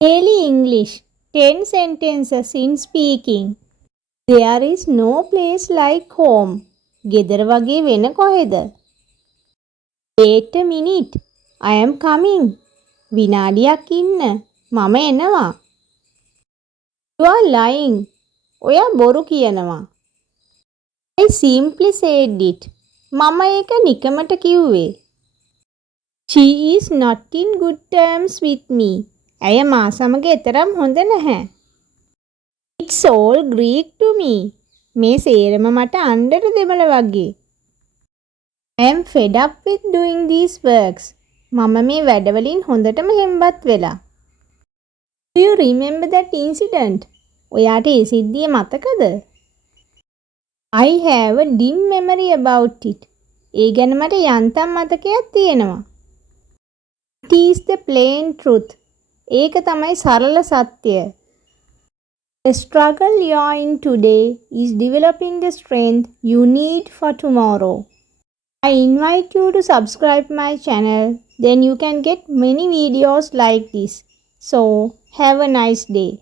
Daily English 10 sentences in speaking. There is no place like home. ගෙදර වගේ වෙන කොහෙද? Wait a minute. I am coming. විනාඩියක් ඉන්න. මම එනවා. You are lying. ඔයා බොරු කියනවා. I simply said it. මම ඒක නිකමට කිව්වේ. She is not in good terms with me. ඇය මා සමග එතරම් හොඳ නැහැ. It's all Greek to me. මේ සේරම මට අnder දෙමළ වගේ. I am fed up with doing these works. මම මේ වැඩවලින් හොඳටම හෙම්බත් වෙලා. Do you remember that incident? ඔයාට ඒ සිද්ධිය මතකද? I have a dim memory about it. ඒ ගැන මට යන්තම් මතකයක් තියෙනවා. It is the plain truth. ඒක තමයි සරල සත්‍යය. The struggle you are in today is developing the strength you need for tomorrow. I invite you to subscribe my channel, then you can get many videos like this. So, have a nice day.